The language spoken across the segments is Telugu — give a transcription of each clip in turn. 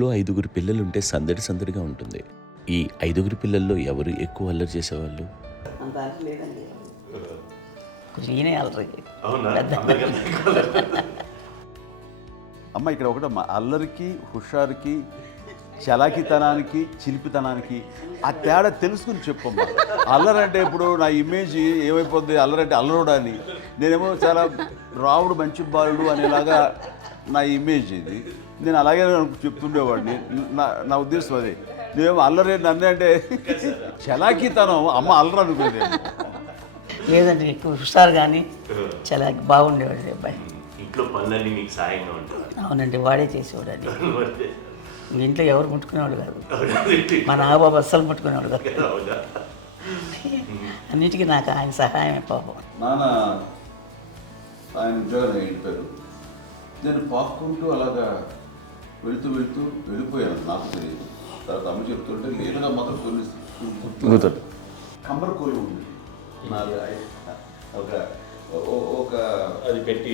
ఇంట్లో 5గురు పిల్లలుంటే సందడి సందడిగా ఉంటుంది. ఈ 5గురు పిల్లల్లో ఎవరు ఎక్కువ అల్లరి చేసేవాళ్ళు? అంత అల్లరి లేదండి. ఈయనే అల్లరి. అమ్మ ఇక్కడ ఒకటమ్మా, అల్లరికి హుషారుకి చలాకితనానికి చిలిపితనానికి ఆ తేడా తెలుసుకుని చెప్పమ్మా. అల్లరంటే ఇప్పుడు నా ఇమేజ్ ఏమైపోద్ది, అల్లరంటే అల్లరుడు అని, నేనేమో చాలా రావుడు మంచి బాలుడు అనేలాగా నా ఇమేజ్ ఇది. నేను అలాగే చెప్తుండేవాడిని. నా ఉద్దేశం అదే. నేనేమో అల్లరి నన్ను అంటే చలాకితనం, అమ్మ అల్లరు అనుకునేది. లేదండి, ఎక్కువ హుషారు కానీ చాలా బాగుండేవాడు అబ్బాయి. ఇంట్లో పనులన్నీ మీకు సాయంగా ఉంటుంది. అవునండి, వాడే చేసేవాడు అండి. ఇంట్లో ఎవరు ముట్టుకునేవాడు కాదు. మా నాగబాబు అస్సలు ముట్టుకునేవాడు కాదు. అన్నిటికీ నాకు ఆయన సహాయమే పాపం. నాన్న ఆయన ఉద్యోగం వెళ్ళిపోయారు. నేను పాక్కుంటూ అలాగా వెళుతూ వెళ్ళిపోయాను, నాకు తెలియదు. తర్వాత అమ్మ చెప్తుంటే లేదుగా మాత్రం కొన్ని కమ్మర కోళ్ళు ఉంది ఒక అది పెట్టి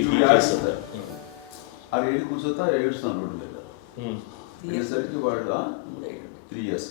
అది వెళ్ళి కూర్చోతా ఏడుస్తున్నాను రోడ్డు మీద. అయ్యేసరికి వాళ్ళు 3 years.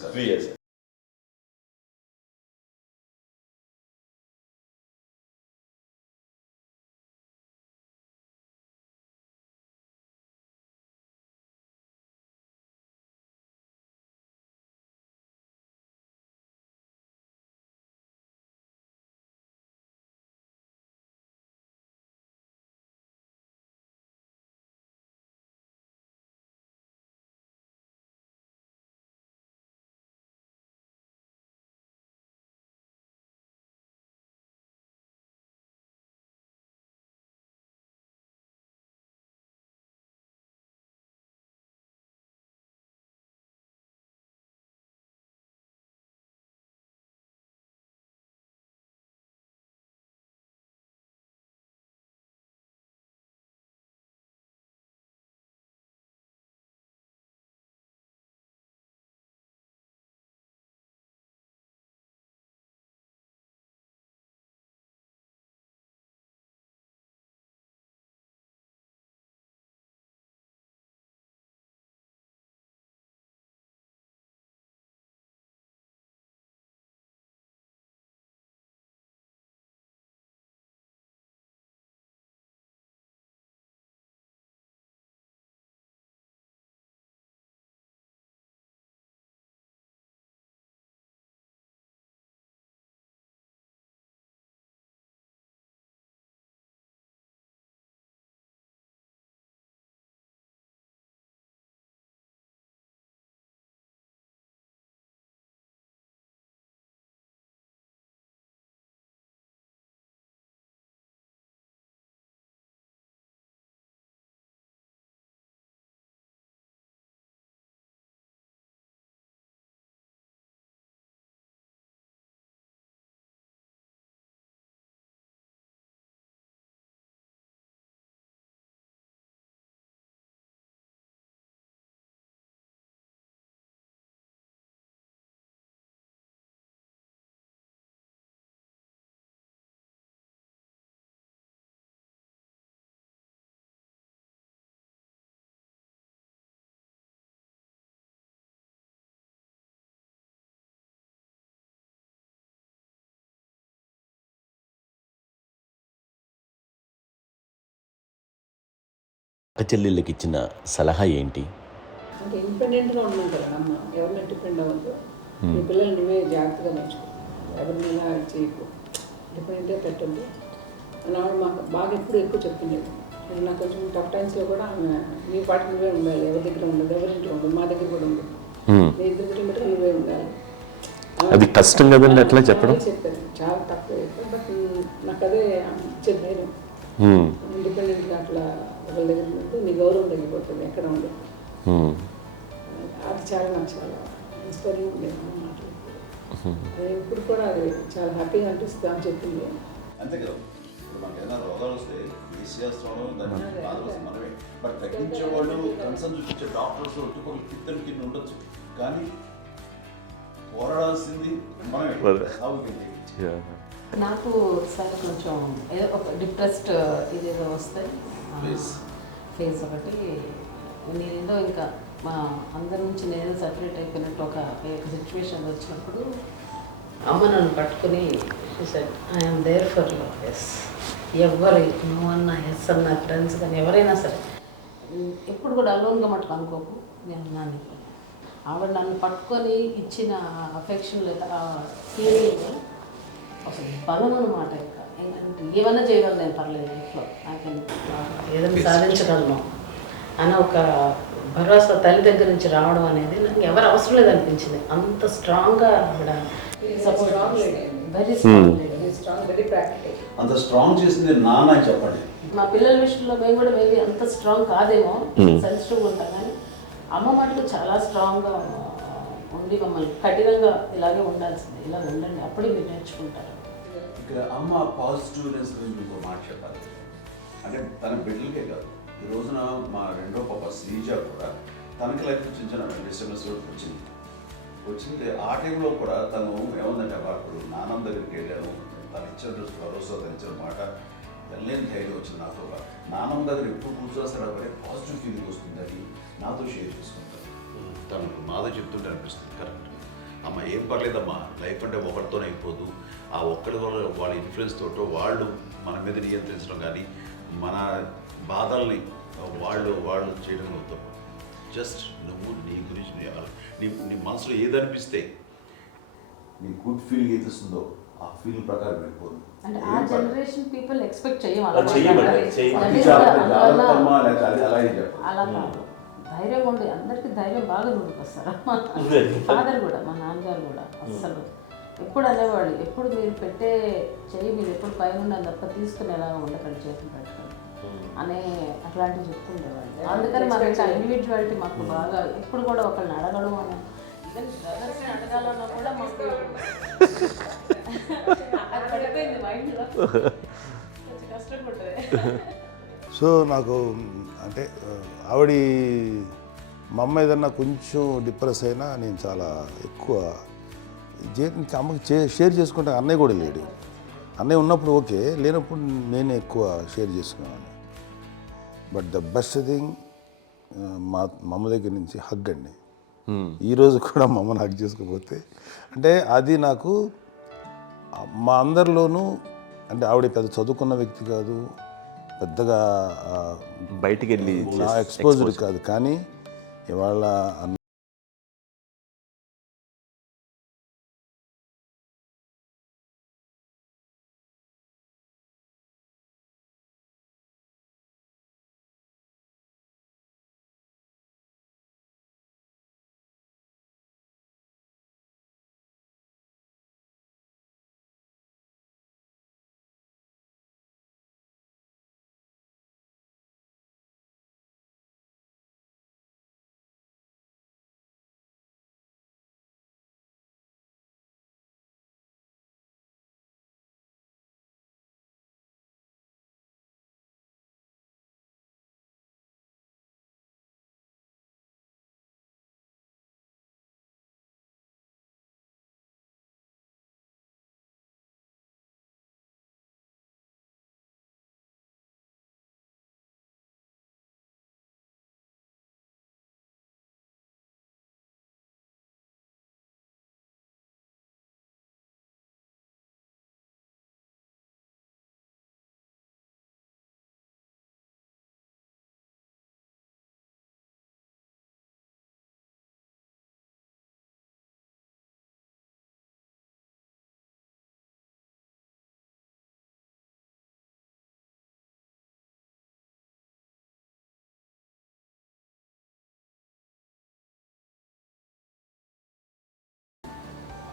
చెల్లెళ్ళకి ఇచ్చిన సలహా ఏంటి? అంటే ఇండిపెండెంట్గా ఉన్నాం కదా అమ్మ, ఎవరి మీద డిపెండ్ అవ్వద్దు. మీ పిల్లలు నువ్వే జాగ్రత్తగా నేర్చుకో, ఎవరిని ఇలా చేయకు, డిపెండెంట్గా పెట్టద్దు అని ఆవిడ మాకు బాగా ఎప్పుడు ఎక్కువ చెప్తుండేది. నాకు కొంచెం టఫ్ టైమ్స్లో కూడా ఆమె నీ పాటి నువ్వే ఉండాలి, ఎవరి దగ్గర ఉండదు, ఎవరింట్లో ఉండదు, మా దగ్గర కూడా ఉండదు, నీ ఇద్దరు దగ్గర మటుకు నువ్వే ఉండాలి. అది కష్టం కదండి అట్లా చెప్పడం. చెప్పారు, చాలా తక్కువ చెప్పారు. బట్ నాకు అదే ఇచ్చేది నేను ఇండిపెండెంట్గా అట్లా ఒకరి దగ్గర ఉంటే నీ గౌరవం తగ్గిపోతుంది, ఎక్కడ ఉండదు. అది చాలా నాకు చాలా ఇన్స్పైరింగ్ ఉండేది మాటలు. అది ఇప్పుడు కూడా అది చాలా హ్యాపీగా అనిపిస్తుంది అని చెప్పింది. అంతే కదా, ఇప్పుడు మనకి ఏదైనా రోగాలు వస్తే చేస్తాం, దాన్ని బాధపడుతుంది మనమే. బట్ తగ్గించేవాళ్ళు, కన్సర్న్ చూపించే డాక్టర్స్ ఒట్టుకోలు కిత్తలు కింద ఉండొచ్చు, కానీ పోరాడాల్సింది మనమే. నాకు సార్ కొంచెం ఏదో ఒక డిప్రెస్డ్ ఇదేదో వస్తే ఫేస్ ఒకటి, నేనేదో ఇంకా మా అందరి నుంచి నేను సపరేట్ అయిపోయినట్టు ఒక సిచ్యువేషన్ వచ్చినప్పుడు అమ్మ నన్ను పట్టుకుని I'm there for you. Yes, ఎవరు నువ్వు అన్న ఎస్ అన్న ఫ్రెండ్స్ కానీ ఎవరైనా సరే ఎప్పుడు కూడా అలోన్గా మటుకు అనుకోకు, నేను ఉన్నాను. ఆవిడ నన్ను పట్టుకొని ఇచ్చిన అఫెక్షన్ లేదా ఫీలింగ్ అసలు బలం అన్నమాట. ఇంకా ఏమైనా చేయగలను నేను, పర్లేదు లైఫ్లో నాకు ఏదైనా సాధించగలను అన్న ఒక భరోసా తల్లి దగ్గర నుంచి రావడం అనేది నాకు ఎవరు అవసరం లేదనిపించింది. అంత స్ట్రాంగ్గా ఆవిడ support, very strong, very practical. అంత స్ట్రాంగ్ చేసింది నాన్న అని చెప్పండి. మా పిల్లల విషయంలో మేము కూడా మేబీ అంత స్ట్రాంగ్ కాదేమో, సెన్సిటివ్గా ఉంటాం, కానీ అమ్మ మటుకు చాలా స్ట్రాంగ్గా ఉండి మమ్మల్ని కఠినంగా ఇలాగే ఉండాల్సింది, ఇలా ఉండండి అప్పుడే మీరు నేర్చుకుంటారు. ఇక్కడ అమ్మ పాజిటివ్నెస్ గురించి ఇంకో మాట చెప్పాలి. అంటే తన బిడ్డలకే కాదు, ఈ రోజున మా రెండో పాప శ్రీజ కూడా తనకి లైఫ్ చిన్న చిన్న డిస్టర్బెన్స్ వచ్చింది. ఆ టైంలో కూడా తను ఏముందంటే అప్పుడు నాన్నమ్మ దగ్గరికి వెళ్ళాను, తను ఇచ్చిన భరోసా, తను ఇచ్చిన మాట వెళ్ళలేని ధైర్యం వచ్చింది నాతో. నాన్నమ్మ దగ్గర ఎప్పుడు కూర్చోస్తాడు అప్పుడే పాజిటివ్ ఫీలింగ్ వస్తుందని నాతో షేర్ చేసుకుంటాను. తను నాతో చెప్తుంటే అనిపిస్తుంది కరెక్ట్, అమ్మ ఏం పర్లేదమ్మా, లైఫ్ అంటే ఒకరితోనే అయిపోదు, ఆ ఒక్కరి వల్ల వాళ్ళ ఇన్ఫ్లుయెన్స్ తోటో వాళ్ళు మన మీద నియంత్రించడం కానీ మన బాధల్ని వాళ్ళు చేయడం అవుతాం. జస్ట్ నువ్వు నీ గురించి నీ మనసులో ఏదనిపిస్తే నీ గుడ్ ఫీలింగ్ ఏదిస్తుందో ఆ ఫీల్ ప్రకారం వెళ్ళిపోదు. అంటే ఆ జనరేషన్ పీపుల్ ఎక్స్పెక్ట్ అలా కాదు, ధైర్యం ఉండి అందరికీ ధైర్యం బాగా నూరుకొస్తారు. ఫాదర్ కూడా, మా నాన్నగారు కూడా అస్సలు ఎప్పుడు అనేవాళ్ళు, ఎప్పుడు మీరు పెట్టే చెయ్యి మీరు ఎప్పుడు పైన తప్ప తీసుకుని ఎలా ఉండకండి, చేతులు పెట్టుకొని అనే అట్లాంటివి చెప్తుండేవాళ్ళు. అందుకని మాకు ఇండివిజువాలిటీ మాకు బాగా, ఎప్పుడు కూడా ఒకళ్ళని అడగడం అని, ఈవెన్ బ్రదర్స్ని అడగాలన్నా కూడా మాకు అది పడిపోయింది మైండ్లో, కొంచెం కష్టంగా ఉంటుంది. సో నాకు అంటే ఆవిడ మా అమ్మ ఏదన్నా కొంచెం డిప్రెస్ అయినా నేను చాలా ఎక్కువ అమ్మకి షేర్ చేసుకుంటే అన్నయ్య కూడా లేడు. అన్నయ్య ఉన్నప్పుడు ఓకే, లేనప్పుడు నేనే ఎక్కువ షేర్ చేసుకున్నాను. బట్ ద బెస్ట్ థింగ్ మా అమ్మ దగ్గర నుంచి హగ్ అండి. ఈరోజు కూడా మా అమ్మని హగ్ చేసుకోకపోతే అంటే అది నాకు మా అందరిలోనూ, అంటే ఆవిడ పెద్ద చదువుకున్న వ్యక్తి కాదు, పెద్దగా బయటికి వెళ్ళి నా ఎక్స్పోజర్ కాదు, కానీ ఇవాళ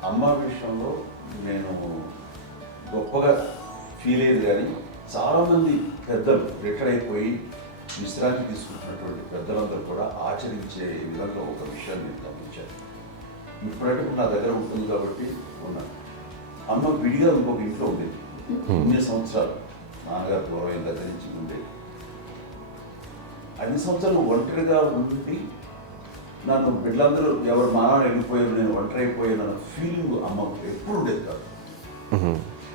అమ్మ విషయంలో నేను గొప్పగా ఫీల్ అయ్యేది, కానీ చాలామంది పెద్దలు రిటైర్ అయిపోయి విశ్రాంతి తీసుకుంటున్నటువంటి పెద్దలందరూ కూడా ఆచరించే విధంగా ఒక విషయాన్ని నేను గమనించాను. ఇప్పుడంటే నా దగ్గర ఉంటుంది కాబట్టి ఉన్నాను. అమ్మ విడిగా ఇంకొక ఇంట్లో ఉండేది, 9 సంవత్సరాలు నాన్నగారు గౌరవం దగ్గర నుంచి ఉండేది. 5 సంవత్సరాలు ఒంటరిగా ఉండి నన్ను బిడ్డలందరూ ఎవరు మానవుడు వెళ్ళిపోయారు, నేను ఒంటరి అయిపోయాను అన్న ఫీలింగ్ అమ్మకు ఎప్పుడు ఉండేది కాదు.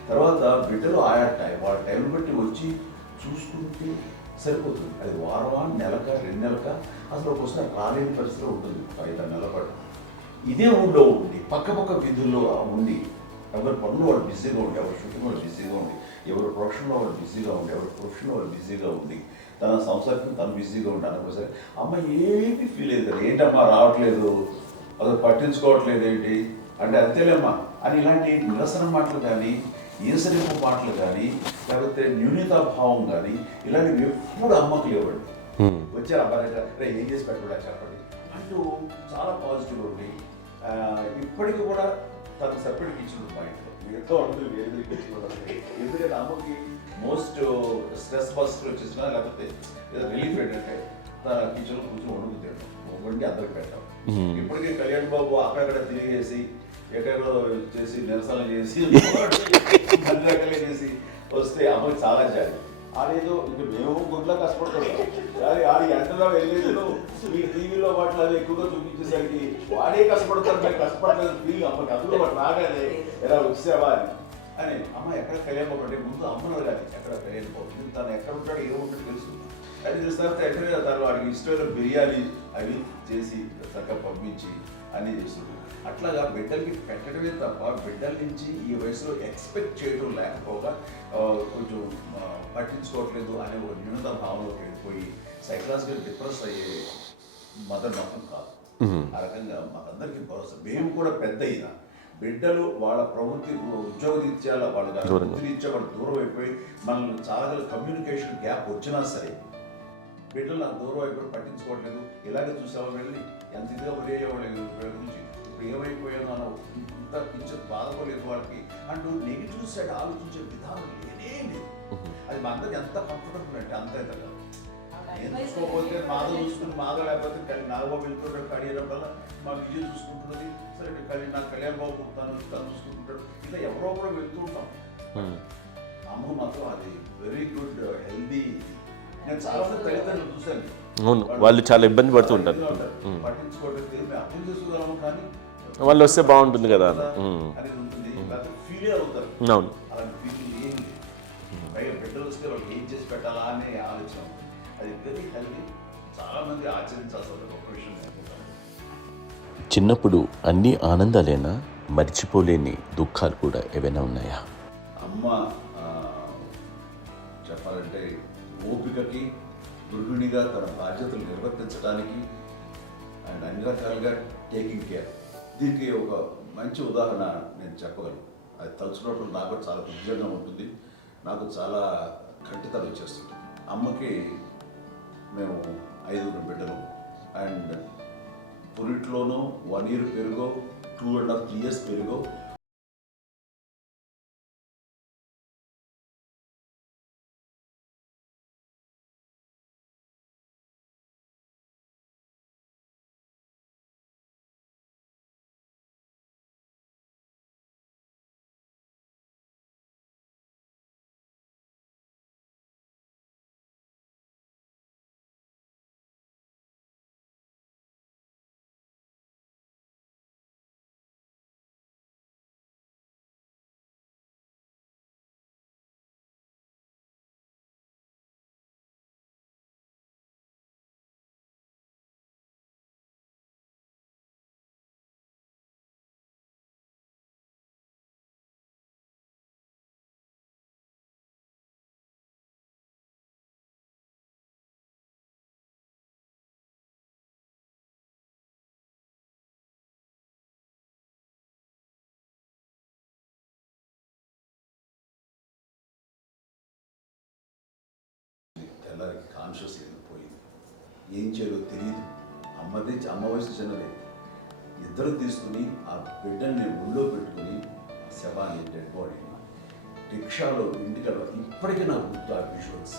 తర్వాత బిడ్డలు ఆయా వాళ్ళ టైం బట్టి వచ్చి చూసుకుంటూ సరిపోతుంది. అది వారమా, నెలక, 2 నెలక, అసలు ఒకసారి రాలేని పరిస్థితిలో ఉంటుంది 5-6 నెలల పాటు. ఇదే ఊళ్ళో ఉండి పక్క విధుల్లో ఉండి ఎవరి పనులు వాళ్ళు బిజీగా ఉండి, ఎవరి షూటింగ్ వాళ్ళు బిజీగా ఉండి, ఎవరి ప్రొఫెషన్లో వాళ్ళు బిజీగా ఉండి, ఎవరి ప్రొఫెషన్లో వాళ్ళు బిజీగా ఉండి, తన సంసారం తను బిజీగా ఉంటాను అనుకోసరి అమ్మ ఏమీ ఫీల్ అయ్యేది కదా, ఏంటమ్మా రావట్లేదు, అసలు పట్టించుకోవట్లేదు ఏంటి అంటే అంతేలేమ్మా అని ఇలాంటి నిరసన మాటలు కానీ, ఈసరింపు మాటలు కానీ, లేకపోతే న్యూనతాభావం కానీ ఇలాంటివి ఎప్పుడు అమ్మకు లేవండి. వచ్చారు అబ్బాయి ఏం చేసి పెట్టడా చెప్పండి అంటూ చాలా పాజిటివ్ ఉండి ఇప్పటికీ కూడా తను సెపరేట్ కిచెన్ మా ఇంట్లో మిగతా అందరూ వేరే కిచెన్. ఎందుకంటే అమ్మకి మోస్ట్ స్ట్రెస్ బస్టర్ వచ్చేసినా లేకపోతే రిలీఫ్ ఏంటంటే తన కిచెన్లో కూర్చొని వండుకు వండి అందరికి పెట్టాం. ఇప్పటికీ కళ్యాణ్ బాబు అక్కడక్కడ తిరిగేసి ఎక్కడెక్కడో చేసి నిరసనలు చేసి అన్ని రకాలుగా చేసి వస్తే అమ్మకి చాలా జాలి. ఆడేదో ఇంక మేము గుడ్లా కష్టపడుతున్నాం కానీ ఆడి ఎంతలో వెళ్ళేదో మీ టీవీలో వాటిలో అది ఎక్కువగా చూపించేసరికి వాడే కష్టపడతారు, మేము కష్టపడలేదు ఫీల్ అమ్మకి. అందులో వాడు రాగానే ఎలా వచ్చావా అని అమ్మ ఎక్కడ కళ్యాణ్ బాబు అంటే ముందు అమ్మను కానీ ఎక్కడ కళ్యాణ్ బాబు తను ఎక్కడ ఉంటాడో ఏముంటుందో తెలుసు. అది తెలిసిన తర్వాత ఎక్కడ తను వాడికి ఇష్టమైన బిర్యానీ అవి చేసి చక్కగా పంపించి అన్నీ చేస్తుంది. అట్లాగా బిడ్డలకి పెట్టడమే తప్ప బిడ్డల నుంచి ఈ వయసులో ఎక్స్పెక్ట్ చేయడం లేకపోగా కొంచెం పట్టించుకోవట్లేదు అనే ఒక న్యూనత భావనలోకి వెళ్ళిపోయి సైకలాజికల్ డిప్రెస్ అయ్యే మదర్ మాత్రం కాదు. ఆ రకంగా మాకందరికీ భరోసా. మేము కూడా పెద్ద అయినా బిడ్డలు వాళ్ళ ప్రవృత్తి ఉద్యోగరీత్యాల వాళ్ళు వృత్తిరీత్యా వాళ్ళు దూరం అయిపోయి మనల్ని చాలా కమ్యూనికేషన్ గ్యాప్ వచ్చినా సరే బిడ్డలు నాకు దూరం అయిపోయి పట్టించుకోవట్లేదు. ఇలాగే చూసావా వెళ్ళి ఎంత ఇదిగా వదిలేయేవాళ్ళు గురించి ఇప్పుడు ఏమైపోయాను అన్న ఇంత కించెం బాధపడలేదు వాళ్ళకి అంటూ నెగిటివ్ సైడ్ ఆలోచించే విధానం లేనే లేదు. అది మా అందరికి ఎంత కంఫర్టబుల్ అంటే అంత కదా. ఎంచుకోకపోతే మాధవ చూసుకుని మాధవ లేకపోతే నాగబాబు వెళ్తుంటాడు కడియడం వల్ల మా విజయం చూసుకుంటున్నది సరే నాకు కళ్యాణ్ బాబు తను చూసుకుంటుంటాడు. ఇలా ఎవరో కూడా వెళ్తూ ఉంటాం. అమ్మ మాత్రం అది వెరీ గుడ్ హెల్దీ. నేను చాలా మంది తల్లిదండ్రులు చూశాను, అవును, వాళ్ళు చాలా ఇబ్బంది పడుతూ ఉంటారు. పట్టించుకోవడం మేము అర్థం చేసుకోగలము కానీ వాళ్ళు వస్తే బాగుంటుంది కదా అనేది ఉంటుంది. ఫీల్ అవుతారు. అవును, అలాంటి ఫీలింగ్ ఏం లేదు. పైగా బిడ్డలు వస్తే వాళ్ళకి ఏం చేసి పెట్టాలా అనే ఆలోచన. అది వెరీ హెల్దీ. చాలా మంది ఆచరించాల్సిన గొప్ప విషయం అనుకుంటాను. చిన్నప్పుడు అన్ని ఆనందాలేనా, మర్చిపోలేని దుఃఖాలు కూడా ఏవైనా ఉన్నాయా? అమ్మ చెప్పాలంటే ఓపికకి, గృహిణిగా తన బాధ్యతలు నిర్వర్తించడానికి అండ్ అన్ని రకాలుగా టేకింగ్ కేర్. దీనికి ఒక మంచి ఉదాహరణ నేను చెప్పగలను. అది తలుచుకున్నప్పుడు నాకు చాలా ఉద్యోగంగా ఉంటుంది, నాకు చాలా కంటితలు వచ్చేస్తుంది. అమ్మకి మేము 5 బిడ్డలు అండ్ పురిట్లోనూ 1 year పెరుగో 2.5 years పెరుగో తెల్లారికి కాన్షియస్ పోయింది. ఏం చేయాలో తెలియదు. అమ్మ వయసు చిన్నదే. ఇద్దరు తీసుకుని ఆ బిడ్డల్ని ఒళ్ళో పెట్టుకుని శవాన్ని డెడ్ బాడీని రిక్షాలో ఇంటికి ఇప్పటికీ నాకు గుర్తు ఆ విజువల్స్.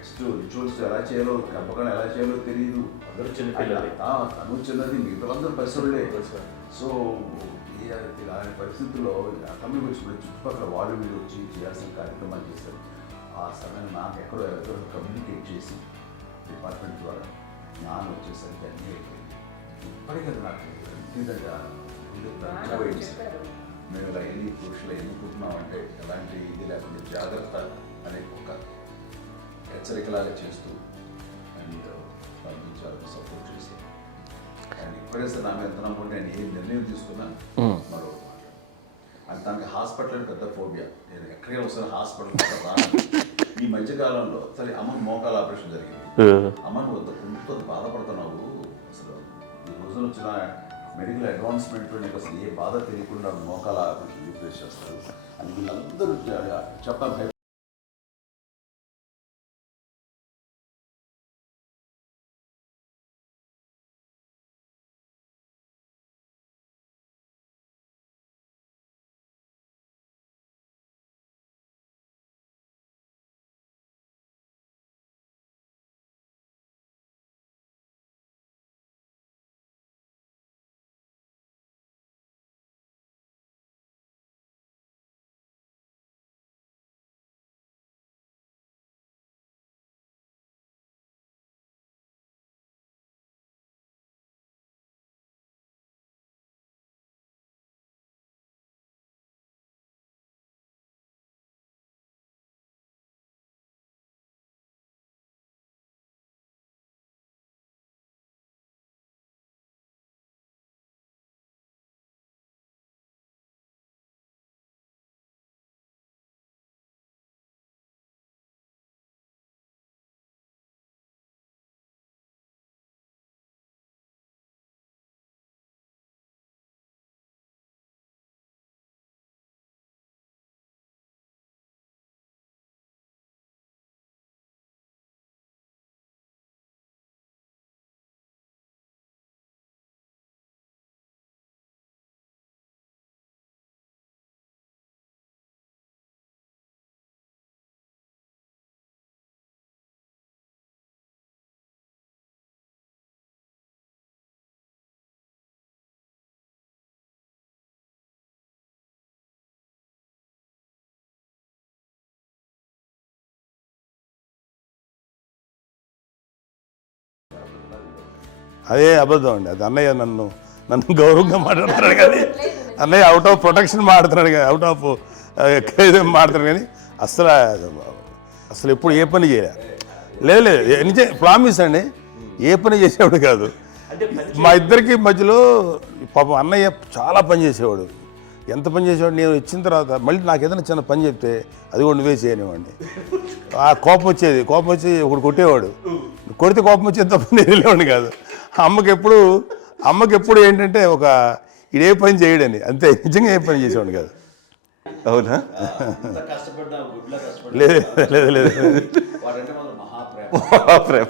నెక్స్ట్ రిచువల్స్ ఎలా చేయాలో, పెంపకాలు ఎలా చేయాలో తెలియదు. అందరూ చిన్నపిల్లలే. తను చిన్నది, మిగతాలందరూ పసివాళ్ళే. సో ఇలాంటి పరిస్థితుల్లో కమ్యూనిటీ వచ్చిన చుట్టుపక్కల వాళ్ళు వీళ్ళు వచ్చి చేయాల్సిన కార్యక్రమాలు చేశారు. ఆ సమయంలో నాకు ఎక్కడో కమ్యూనికేట్ చేసి డిపార్ట్మెంట్ ద్వారా నాన్న వచ్చేసరికి అన్నీ అయిపోయింది. ఇప్పటికీ నాకు ఇంటిగా మేము ఇలా ఎన్ని పురుషులు ఎన్నుకుంటున్నామంటే ఎలాంటి ఇది లేకుండా జాగ్రత్త అనే ఒక హెచ్చరికలాగా చేస్తూ అండ్ పంపించాలని సపోర్ట్ చేసి అండ్ ఇప్పుడైతే నా మీద ఎంత నమ్ముకుంటే నేను ఏం నిర్ణయం తీసుకున్నా మరో అండ్ తనకి హాస్పిటల్ పెద్ద ఫోబియా. నేను ఎక్కడికి వస్తాను హాస్పిటల్ రాను. ఈ మధ్యకాలంలో సరే అమ్మకి మోకాల ఆపరేషన్ జరిగింది. అమ్మను కొంత బాధపడుతున్నావు, అసలు ఈ రోజున వచ్చిన మెడికల్ అడ్వాన్స్మెంట్లో నీకు అసలు ఏ బాధ తెలియకుండా మోకాల ఆపరేషన్ రీప్లేస్ చేస్తారు అని వీళ్ళందరూ చెప్పాలి. అదే అబద్ధం అండి. అది అన్నయ్య నన్ను గౌరవంగా మాట్లాడుతున్నాడు కానీ అన్నయ్య అవుట్ ఆఫ్ ప్రొటెక్షన్ మాట్లాడుతున్నాడు కానీ అవుట్ ఆఫ్ మాట్లాడుతున్నాడు కానీ అసలు ఎప్పుడు ఏ పని చేయలే. లేదు నిజం ప్రామిస్ అండి, ఏ పని చేసేవాడు కాదు. మా ఇద్దరికి మధ్యలో పాపం అన్నయ్య చాలా పని చేసేవాడు. ఎంత పని చేసేవాడు, నేను వచ్చిన తర్వాత మళ్ళీ నాకు ఏదైనా చిన్న పని చెప్తే అది కూడా నువ్వే చేయనివ్వండి. ఆ కోపం వచ్చేది, కోపం వచ్చి ఒకడు కొట్టేవాడు, కొడితే కోపం వచ్చేది తప్ప నేను వెళ్ళేవాడిని కాదు. అమ్మకి ఎప్పుడు ఏంటంటే ఒక ఇదే పని చేయడని, అంతే. నిజంగా ఏ పని చేసేవాడిని కాదు. అవునా? లేదు లేదు లేదు మహాప్రేమ.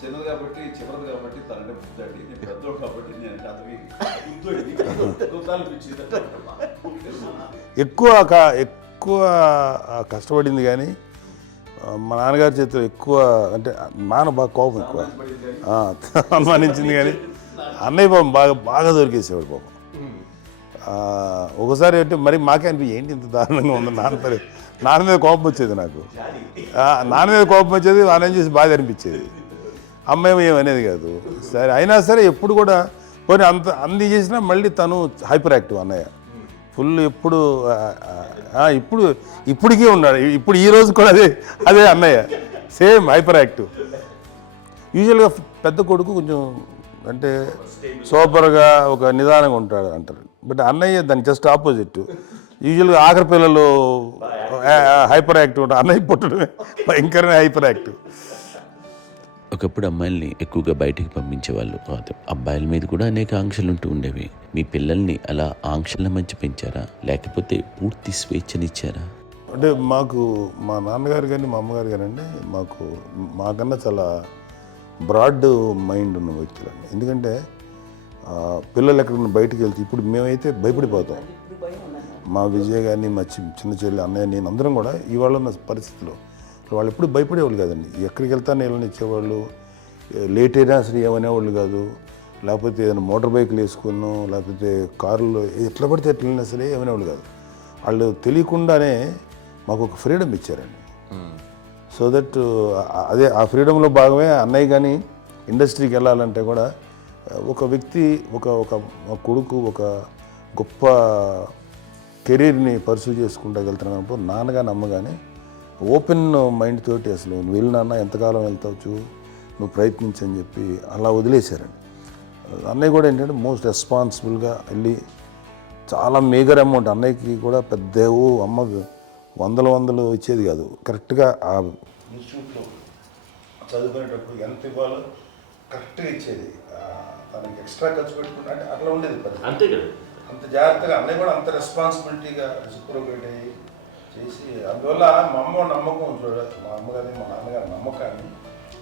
చిన్నది కాబట్టి చివరిది కాబట్టి తనంటే బుద్ధండి, నేను పెద్దోడు కాబట్టి నేను ఎక్కువ కష్టపడింది కానీ మా నాన్నగారి చేతిలో ఎక్కువ అంటే నాన్న బాగా కోపం ఎక్కువ అనుమానించింది కానీ అన్నయ్య పాపం బాగా దొరికేసేవాడు పాపం. ఒకసారి అంటే మరి మాకే అనిపి ఏంటి ఇంత దారుణంగా ఉంది నాన్న మీద కోపం వచ్చేది నాకు. నాన్న మీద కోపం వచ్చేది, ఆయన చేసి బాధ అనిపించేది. అమ్మాయి ఏమనేది కాదు. సరే అయినా సరే ఎప్పుడు కూడా పోనీ అంది చేసినా మళ్ళీ తను హైపర్ యాక్టివ్ అన్నయ్య ఫుల్. ఇప్పటికీ ఉన్నాడు, ఇప్పుడు ఈ రోజు కూడా అదే అన్నయ్య సేమ్ హైపర్ యాక్టివ్. యూజువల్గా పెద్ద కొడుకు కొంచెం అంటే సూపర్గా ఒక నిదానంగా ఉంటాడు అంటారు, బట్ అన్నయ్య దాని జస్ట్ ఆపోజిట్. యూజువల్గా ఆఖరి పిల్లలు హైపర్ యాక్టివ్ ఉంటారు, అన్నయ్య పుట్టడమే భయంకరమైన హైపర్ యాక్టివ్. ఒకప్పుడు అమ్మాయిల్ని ఎక్కువగా బయటికి పంపించేవాళ్ళు, అబ్బాయిల మీద కూడా అనేక ఆంక్షలు ఉంటూ ఉండేవి. మీ పిల్లల్ని అలా ఆంక్షల మధ్య పెంచారా, లేకపోతే పూర్తి స్వేచ్ఛనిచ్చారా? అంటే మాకు మా నాన్నగారు కానీ మా అమ్మగారు కానీ అండి మాకన్నా చాలా బ్రాడ్ మైండ్ ఉన్న వ్యక్తులండి. ఎందుకంటే పిల్లలు ఎక్కడన్నా బయటకు వెళ్తే ఇప్పుడు మేమైతే భయపడిపోతాం. మా విజయ్ కానీ మా చిన్న చెల్లి అన్నయ్య నేను అందరం కూడా ఇవాళ ఉన్న పరిస్థితిలో వాళ్ళు ఎప్పుడు భయపడేవాళ్ళు కాదండి. ఎక్కడికి వెళ్తాను వెళ్ళనిచ్చేవాళ్ళు, లేట్ అయినా అసలు ఏమనేవాళ్ళు కాదు. లేకపోతే ఏదైనా మోటార్ బైక్లు వేసుకున్నాం, లేకపోతే కారులో ఎట్లా పడితే ఎట్లయినా సరే ఏమనేవాళ్ళు కాదు. వాళ్ళు తెలియకుండానే మాకు ఒక ఫ్రీడమ్ ఇచ్చారండి. సో దట్ అదే ఆ ఫ్రీడంలో భాగమే అన్నయ్య కానీ ఇండస్ట్రీకి వెళ్ళాలంటే కూడా ఒక వ్యక్తి ఒక కొడుకు ఒక గొప్ప కెరీర్ని పర్సూ చేసుకుంటూ వెళ్తున్నప్పుడు నాన్నగాని అమ్మగానే ఓపెన్ మైండ్ తోటి అసలు నువ్వు వెళ్ళినా ఎంతకాలం వెళ్తావు నువ్వు ప్రయత్నించని చెప్పి అలా వదిలేశారండి. అన్నయ్య కూడా ఏంటంటే మోస్ట్ రెస్పాన్సిబుల్గా వెళ్ళి చాలా మేజర్ అమౌంట్ అన్నయ్యకి కూడా పెద్ద అమ్మకు వందలు ఇచ్చేది కాదు. కరెక్ట్గా ఆ ఇన్స్టిట్యూట్లో చదువుకునేటప్పుడు ఎంత ఇవ్వాలో కరెక్ట్గా ఇచ్చేది. తనకి ఎక్స్ట్రా ఖర్చు పెట్టుకుంటే అంటే అట్లా ఉండేది అంతే కదా. అంత జాగ్రత్తగా అన్నయ్య కూడా అంత రెస్పాన్సిబిలిటీగా రెసిప్రోకేట్ అయ్యి చేసి అందువల్ల మా అమ్మ నమ్మకం మా అమ్మగారి మా నాన్నగారి నమ్మకాన్ని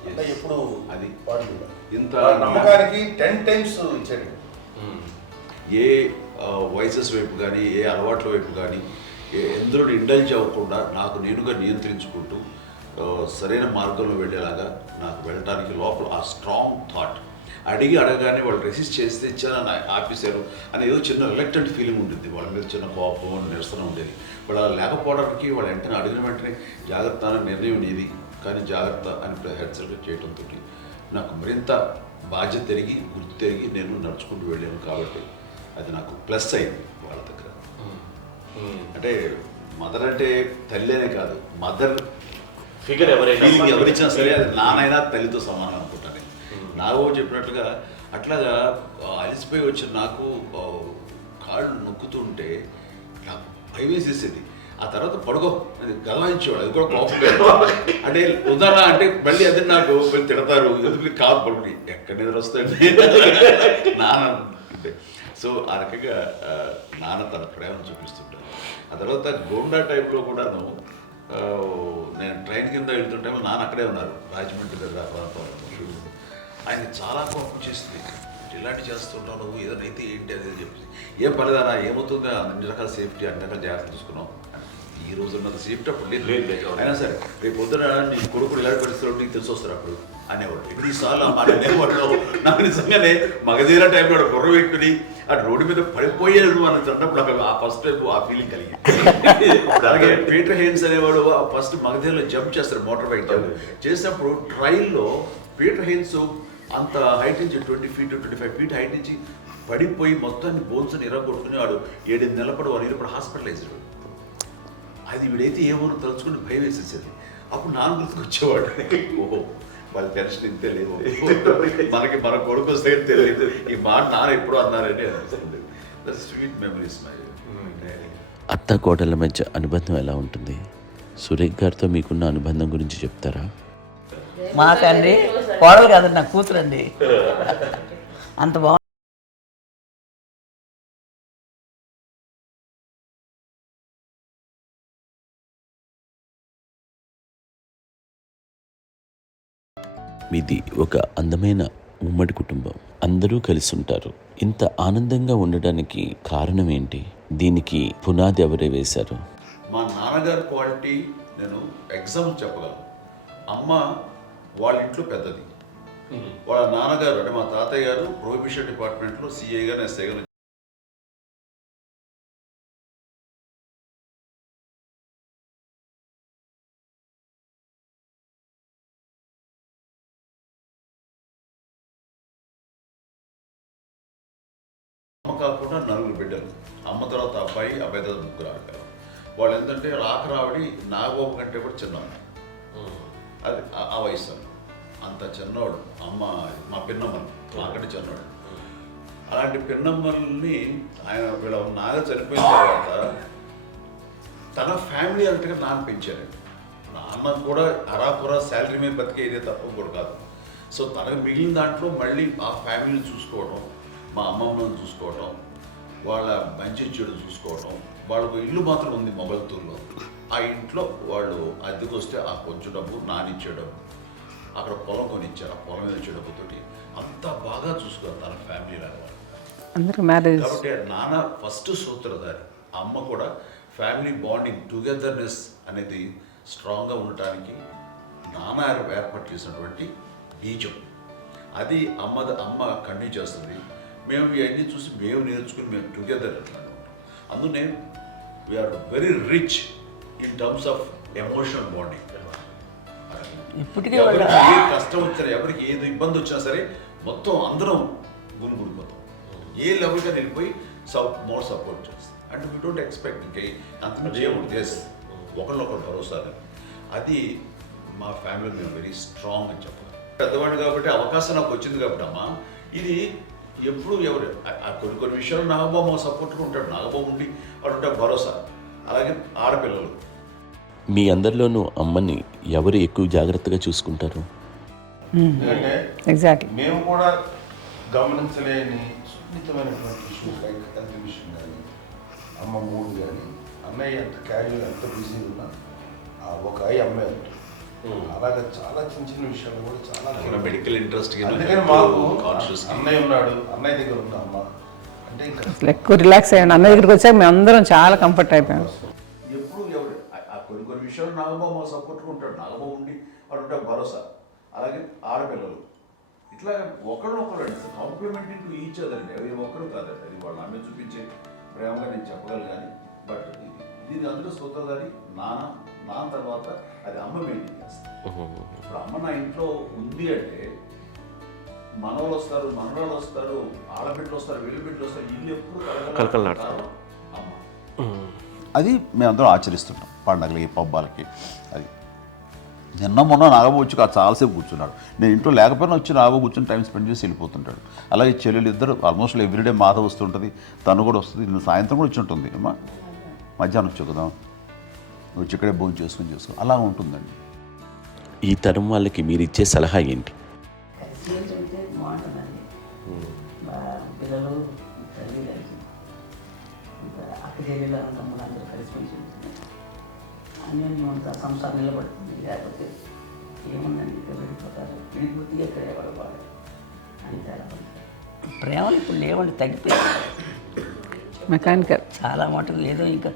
అన్నయ్య ఎప్పుడు అది పాడు ఇంత నమ్మకానికి 10 times ఇచ్చాడు. ఏ వయసెస్ వైపు కానీ ఏ అలవాట్ల వైపు కానీ ఎందులో ఇండల్జ్ అవ్వకుండా నాకు నేనుగా నియంత్రించుకుంటూ సరైన మార్గంలో వెళ్ళేలాగా నాకు వెళ్ళడానికి లోపల ఆ స్ట్రాంగ్ థాట్ అడగగానే వాళ్ళు రెసిస్ట్ చేస్తే ఇచ్చానని ఆపేశారు అని ఏదో చిన్న రిలక్టెంట్ ఫీలింగ్ ఉంటుంది. వాళ్ళ మీద చిన్న కోపం నిరసన ఉండేది. వాళ్ళు అలా లేకపోవడానికి వాళ్ళు వెంటనే అడిగిన వెంటనే జాగ్రత్త అనే నిర్ణయం నీది కానీ జాగ్రత్త అని హెచ్చరిక చేయడంతో నాకు మరింత బాధ్యత తిరిగి గుర్తు తిరిగి నేను నడుచుకుంటూ వెళ్ళాను. కాబట్టి అది నాకు ప్లస్ అయింది వాళ్ళ దగ్గర. అంటే మదర్ అంటే తల్లి అనే కాదు, మదర్ ఫిగర్ ఫీలింగ్ ఎవరిచ్చినా సరే అది నానైనా తల్లితో సమానం అనుకుంటాను. నాకు చెప్పినట్లుగా అట్లాగా అలిసిపోయి వచ్చిన నాకు కాళ్ళు నొక్కుతుంటే నాకు భయం వేసేసేది. ఆ తర్వాత పడుకో గలవాయించేవాడు, అది కూడా కోపం. అంటే ఉదాహరణ అంటే మళ్ళీ అదే నాకు తిడతారు, ఎందుకు కాదు పడుకుని ఎక్కడ నిద్ర వస్తాయండి నాన్న అంటే. సో ఆ రకంగా నాన్న తన ప్రేమను చూపిస్తుంటాను. ఆ తర్వాత గోండా టైప్లో కూడాను నేను ట్రైన్ కింద వెళ్తుంటే నాన్న అక్కడే ఉన్నారు, రాజమండ్రి దగ్గర ప్రాంతంలో. ఆయన చాలా కోపం చేస్తుంది, ఇలాంటి చేస్తుంటావు నువ్వు, ఏదైనా అయితే ఏంటి అది చెప్పి ఏం పర్లేదన్నా ఏమవుతుందో అన్ని రకాల సేఫ్టీ అన్ని రకాల జాగ్రత్తలు చూసుకున్నాం. ఈ రోజు ఉన్నది సేఫ్టీ అప్పుడు లేదు. అయినా సరే రేపు పొద్దున నీ కొడుకులు ఇలాంటి పరిస్థితులు నీకు తెలిసి వస్తారు అప్పుడు అనేవాడు. ఎన్నిసార్లు ఆ మాట అనేవాళ్ళు. నాకు నిజంగానే మగధీర టైంలో గుర్ర పెట్టుకుని ఆ రోడ్డు మీద పడిపోయేది అని అన్నప్పుడు నాకు ఆ ఫస్ట్ టైం ఆ ఫీలింగ్ కలిగింది. అలాగే పీటర్ హెయిన్స్ అనేవాడు ఫస్ట్ మగధీరలో జంప్ చేస్తారు, మోటార్ బైక్ జంప్ చేసినప్పుడు ట్రైల్లో పీటర్ హెయిన్స్ అంత హైట్ నుంచి 20 feet 25 feet హైట్ నుంచి పడిపోయి మొత్తాన్ని బోన్స్ని ఇరగొట్టుకుని వాడు 7 నెలల పాటు వాడు ఇరప్పుడు హాస్పిటలైజ్డ్. అది వీడైతే ఏమో తలుచుకుని భయం వేసేసేది. అప్పుడు నాన్న గుర్తుకు వచ్చేవాడు, ఓహో వాళ్ళ టెన్షన్ ఇంతే లేదు, మనకి మన కొడుకు వస్తే తెలియదు ఈ మాట నాన్న ఎప్పుడు అన్నారని అనిపిస్తుంది. Sweet memories my. అత్త కోడళ్ళ మధ్య అనుబంధం ఎలా ఉంటుంది? సురేఖ్ గారితో మీకున్న అనుబంధం గురించి చెప్తారా? మాకండి కోడలు కాదండి, నా కూతురండి. అంత బాగుంది. మీది ఒక అందమైన ఉమ్మడి కుటుంబం, అందరూ కలిసి ఉంటారు. ఇంత ఆనందంగా ఉండడానికి కారణం ఏంటి? దీనికి పునాది ఎవరే వేశారు? మా నాన్నగారి క్వాలిటీ నేను ఎగ్జాంపుల్ చెప్పగలను. అమ్మ వాళ్ళ ఇంట్లో పెద్దది, వాళ్ళ నాన్నగారు అంటే మా తాతయ్య గారు ప్రొహిబిషన్ డిపార్ట్మెంట్లో సిఐ గారు ఎస్ఐ గారు. అమ్మ కాకుండా 4 బిడ్డలు, అమ్మ తర్వాత అబ్బాయి తర్వాత 3 ఆడతారు. వాళ్ళు ఏంటంటే రాకరావడి నాగోప కంటే కూడా చిన్నవాడు. అది ఆ వయసు అంత చిన్నవాడు. అమ్మ మా పిన్నమ్మలు మాకంటే చిన్నవాడు. అలాంటి పిన్నమ్మల్ని ఆయన వీళ్ళ నాగ చనిపోయిన తర్వాత తన ఫ్యామిలీ అంతగా నాన్న పెంచారు. నాన్న కూడా అరాకురా శాలరీ మీద బతికేదే తప్ప కూడా కాదు. సో తనకు మిగిలిన దాంట్లో మళ్ళీ ఆ ఫ్యామిలీని చూసుకోవడం, మా అమ్మమ్మను చూసుకోవటం, వాళ్ళ మంచి చెడు చూసుకోవటం, వాళ్ళకు ఇల్లు మాత్రం ఉంది మొగల్తూరులో. ఆ ఇంట్లో వాళ్ళు అద్దెకు వస్తే ఆ కొంచెం డబ్బు నానిచ్చే డబ్బు, అక్కడ పొలం కొనిచ్చారు, ఆ పొలం మీద ఇచ్చే డబ్బుతోటి అంతా బాగా చూసుకోవాలి తన ఫ్యామిలీ లాగా వాళ్ళు. అందరూ మ్యారేజ్ కాబట్టి నాన్న ఫస్ట్ సూత్రధారి, అమ్మ కూడా ఫ్యామిలీ బాండింగ్ టుగెదర్నెస్ అనేది స్ట్రాంగ్గా ఉండటానికి నాన్న ఏర్పాటు చేసినటువంటి బీజం. అది అమ్మ కంటిన్యూ చేస్తుంది. మేము ఇవన్నీ చూసి మేము నేర్చుకుని మేము టుగెదర్ అంటున్నాం. అందునే we are very rich in terms of emotional bonding. ఇప్పటికే ఎవరికి ఏ కష్టం వచ్చినా, ఎవరికి ఏది ఇబ్బంది వచ్చినా సరే మొత్తం అందరం గుమిగూడిపోతాం. ఏ లెవెల్గా వెళ్ళిపోయి మోర్ సపోర్ట్ చేస్తాం. అంటే వీ డోంట్ ఎక్స్పెక్ట్ ఇంకా అంతమంది ఏముంటుంది. ఎస్, ఒకరినొకరు భరోసా. అది మా ఫ్యామిలీ మేము వెరీ స్ట్రాంగ్ అని చెప్పాలి. పెద్దవాడు కాబట్టి అవకాశం నాకు వచ్చింది కాబట్టి అమ్మ, ఇది ఎప్పుడు ఎవరు కొన్ని విషయాలు నాగబాబు సపోర్ట్గా ఉంటాడు. నాగబాబు ఉండి వాడు ఉంటే భరోసా. అలాగే ఆడపిల్లలు మీ అందరిలోనూ అమ్మని ఎవరు ఎక్కువ జాగ్రత్తగా చూసుకుంటారు? ఎందుకంటే ఎగ్జాక్ట్లీ మేము కూడా గమనించలేని సున్నితమైనటువంటి ఇష్యూస్ లైక్ హెల్త్ విషయం కానీ, అమ్మ మూడు కానీ, అన్నయ్య ఎంత క్యాజువల్ ఎంత బిజీ ఉన్నా ఒక అమ్మాయి ఉంటుంది. అలాగే చాలా చిన్న చిన్న విషయాలు కూడా చాలా మెడికల్ ఇంట్రెస్ట్. అందుకని మాకు అన్నయ్య ఉన్నాడు, అన్నయ్య దగ్గర ఉన్న అమ్మ అంటే ఇంకా ఎక్కువ రిలాక్స్ అయ్యాను. అన్న దగ్గరికి వచ్చాక మేము అందరం చాలా కంఫర్ట్ అయిపోయాం. ఎప్పుడు ఎవరు కొన్ని విషయాలు నాగబాబు సపోర్ట్గా ఉంటాడు. నాగబాబు ఉండి వాడు ఉంటే భరోసా. అలాగే ఆడపిల్లలు ఇట్లా ఒకరినొకరు అండి కాంప్లిమెంటింగ్ టు ఈచ్ అదర్ అండి. అవి ఒక్కరు కాదండి, అది వాళ్ళు ఆమె చూపించే ప్రేమగా నేను చెప్పగలను. కానీ బట్ దీని అందరూ సూత్రధారి నాన్న తర్వాత అది అమ్మ మెయింటైన్ చేస్తుంది. ఇప్పుడు అమ్మ నా ఇంట్లో ఉంది అంటే మనవాళ్ళు వస్తారు, మనవాళ్ళు వస్తారు, ఆడబిడ్డలు వస్తారు, వీళ్ళ బిడ్డలు వస్తారు, ఇల్లు ఎప్పుడు కలకలాడతారు అమ్మ. అది మేమందరం ఆచరిస్తుంటాం పండగలకి, పబ్బాలకి. అది నిన్న మొన్న నాగబాబు వచ్చి చాలాసేపు కూర్చున్నాడు. నేను ఇంట్లో లేకపోయినా వచ్చి నాగబాబు కూర్చొని టైం స్పెండ్ చేసి వెళ్ళిపోతుంటాడు. అలాగే చెల్లెలు ఇద్దరు ఆల్మోస్ట్ ఎవ్రీడే మాత వస్తుంటుంది, తను కూడా వస్తుంది. నేను సాయంత్రం కూడా వచ్చి ఉంటుంది. అమ్మా మధ్యాహ్నం వచ్చి కదా వచ్చి ఇక్కడే భోజనం చేసుకుని అలా ఉంటుందండి. ఈ తరం వాళ్ళకి మీరు ఇచ్చే సలహా ఏంటి? కలిసి ఉంటే బాగుంటుందండి. పిల్లలు తల్లి కలిసి అక్క చెల్లెలు తమ్ముడు అందరూ కలిసిమెలిసి ఉంటుంది. అన్యోన్యం అంతా సంసారం నిలబడుతుంది. లేకపోతే ఏముందండి, ఇక్కడ వెళ్ళిపోతారు, విడిపోతే ఎక్కడ ఎవరు వాడు అంతే. ప్రేమలు ఇప్పుడు లేవండి, తగ్గిపోయింది. మెకానికల్ చాలా మటుకు ఏదో ఇంకా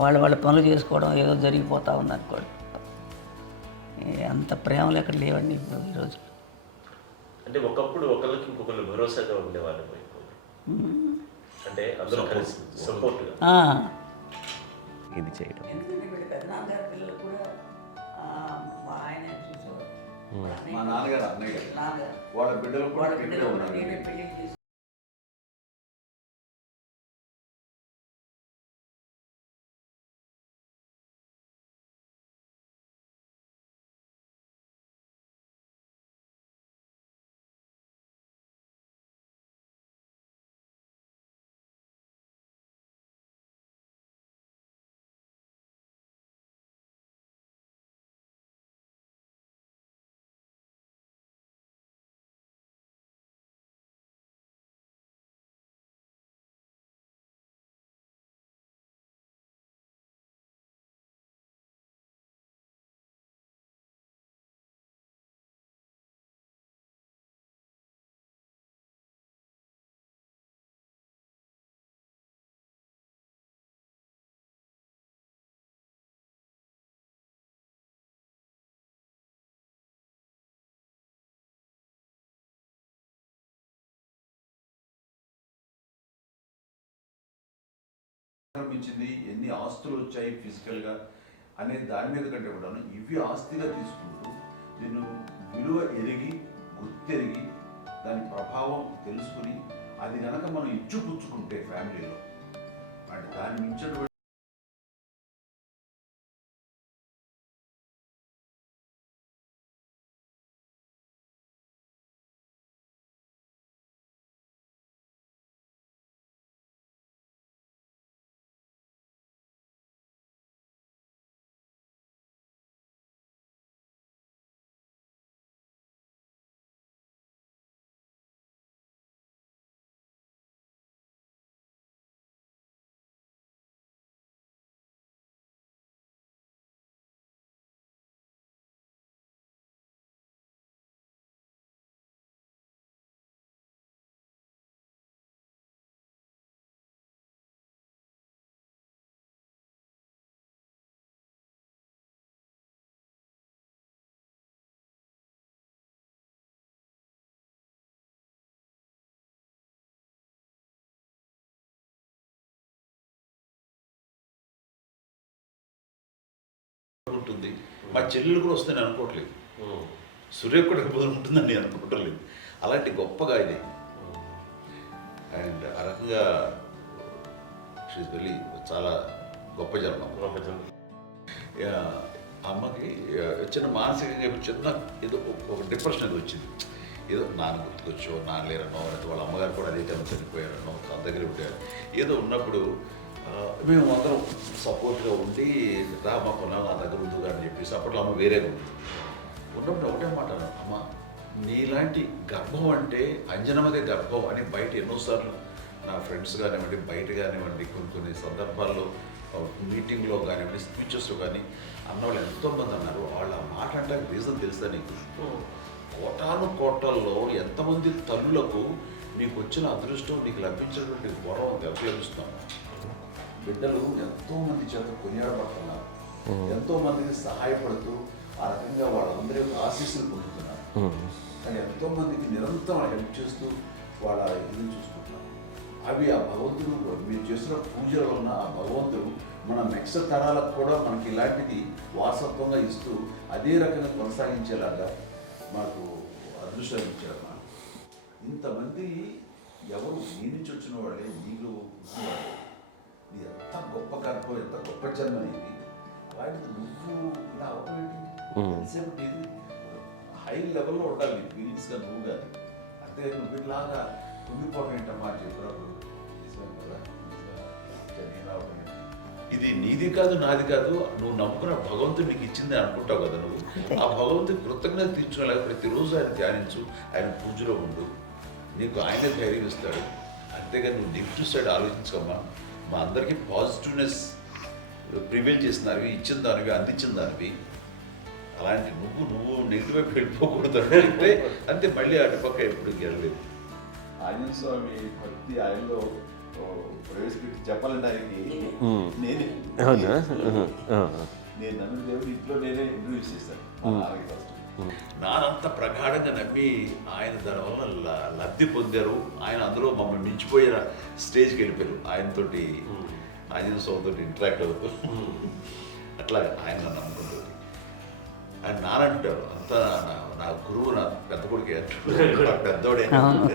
వాళ్ళ పనులు చేసుకోవడం ఏదో జరిగిపోతూ ఉంది అనుకోండి. అంత ప్రేమలు ఎక్కడ లేవండి ఇప్పుడు ఈ రోజు. అంటే ఒకప్పుడు ఒకరికి ఇంకొకరు భరోసాగా ఉండేవాళ్ళు. అంటే అందరూ కలిసి సపోర్ట్గా ఇది చేయడం. ఎందుకంటే వీళ్ళ పెద్దనాన్నగారి పిల్లలు కూడా ఆయన చూసేవారు. మా నాన్నగారు అన్నయ్య గారు నాన్నగారు వాళ్ళ బిడ్డలు కూడా వాళ్ళ ఇక్కడే బిడ్డలు కూడా ఉన్నారు. నేనే పెళ్లి చేసి మించింది ఎన్ని ఆస్తులు వచ్చాయి ఫిజికల్గా అనే దాని మీద కంటే కూడా ఇవి ఆస్తిగా తీసుకుంటూ నేను విలువ ఎరిగి గుర్తెరిగి దాని ప్రభావం తెలుసుకుని అది కనుక మనం ఇచ్చిపుచ్చుకుంటే ఫ్యామిలీలో అంటే దాని మించిన మా చెల్లెలు కూడా వస్తుందని అనుకోవట్లేదు, సూర్య కూడా రేపు ఉంటుందని నేను అనుకోవటం లేదు. అలాంటి గొప్పగా ఇది. అండ్ ఆ రకంగా షీఈ్ వెరీ చాలా గొప్ప జన్మ. అమ్మకి చిన్న మానసికంగా చిన్న ఏదో ఒక డిప్రెషన్ అది వచ్చింది. ఏదో నాన్న గుర్తుకొచ్చో, నాన్న లేరనో, లేకపోతే వాళ్ళ అమ్మగారు కూడా అదే టైం చనిపోయారనో, తన దగ్గర ఉంటారు ఏదో ఉన్నప్పుడు మేము అందరం సపోర్ట్గా ఉండి రామా కొన్నా నా దగ్గర ఉందిగా అని చెప్పేసి అప్పట్లో అమ్మ వేరేగా ఉంది. ఉన్నప్పుడు ఒకటే మాట అన్నాను, అమ్మ నీలాంటి గర్భం అంటే అంజనమ్మదే గర్భం అని బయట ఎన్నోసార్లు నా ఫ్రెండ్స్ కానివ్వండి, బయట కానివ్వండి, కొన్ని సందర్భాల్లో మీటింగ్లో కానివ్వండి, స్పీచెస్లో కానీ అన్నవాళ్ళు ఎంతోమంది అన్నారు. వాళ్ళ మాట అంటే రీజన్ తెలుసా నీకు? కోటాను కోటల్లో ఎంతమంది తల్లులకు నీకు వచ్చిన అదృష్టం, నీకు లభించినటువంటి వరం ఎంత లభిస్తున్నాం. బిడ్డలు ఎంతోమంది చేత కొనియాడబడుతున్నారు, ఎంతోమందికి సహాయపడుతూ ఆ రకంగా వాళ్ళందరి యొక్క ఆశీస్సులు పొందుతున్నారు. కానీ ఎంతోమందికి నిరంతరం హెల్ప్ చేస్తూ వాళ్ళ ఇది చూసుకుంటున్నారు. అవి ఆ భగవంతుడు మీరు చేస్తున్న పూజలో ఉన్న ఆ భగవంతుడు మన నెక్స్ట్ తరాలకు కూడా మనకి ఇలాంటిది వారసత్వంగా ఇస్తూ అదే రకంగా కొనసాగించేలాగా మాకు అదృష్టాన్ని ఇచ్చారు. ఇంతమంది ఎవరు నీ నుంచి వచ్చిన వాళ్ళే, నీకు నీ ఎంత గొప్ప గర్భం, ఎంత గొప్ప జన్మ నీది. వాటికి నువ్వు ఇలా అవటమేంటి? ఎంతసేపు ఇది హై లెవెల్లో ఉండాలి ఫీలింగ్స్గా నువ్వు కానీ. అంతే నువ్వు ఇలాగా కుంగిపోవడం ఏంటమ్మా చెప్పినప్పుడు ఇది నీది కాదు, నాది కాదు, నువ్వు నమ్ముకున్న భగవంతుడు నీకు ఇచ్చింది అనుకుంటావు కదా. నువ్వు ఆ భగవంతుడి కృతజ్ఞత తీర్చుకోలేక ప్రతిరోజు ఆయన ధ్యానించు, ఆయన పూజలో ఉండు, నీకు ఆయనే ధైర్యం ఇస్తాడు. అంతేగాని నువ్వు నెగిటివ్ సైడ్ ఆలోచించుకోమ్మా. మా అందరికీ పాజిటివ్నెస్ ప్రివైల్ చేసిన దానివి, ఇచ్చిన దానివి, అందించిన దానివి. అలాంటి నువ్వు నెగిటివ్ వైపు వెళ్ళిపోకూడదు అంటే అంతే. మళ్ళీ అటుపక్క ఎప్పుడు గెలలేదు. ఆంజనేయ స్వామి భక్తి ఆయనలో ప్రవేశపెట్టి చెప్పాలంటే ఆయనకి నేనే నేను నన్ను దేవుడు ఇంట్లో నేనే ఇంట్రడ్యూస్ చేశాను. నానంత ప్రగాఢంగా నమ్మి ఆయన దానివల్ల లబ్ధి పొందారు. ఆయన అందులో మమ్మల్ని మించిపోయే స్టేజ్కి వెళ్ళిపోయారు. ఆయనతోటి ఆంజనేయ స్వామితో ఇంటరాక్ట్ అవుతూ అట్లా ఆయన నమ్ముకుంటుంది. ఆయన నానంటారు అంతా నా గురువు, నా పెద్ద కొడుకు పెద్దోడే గురువు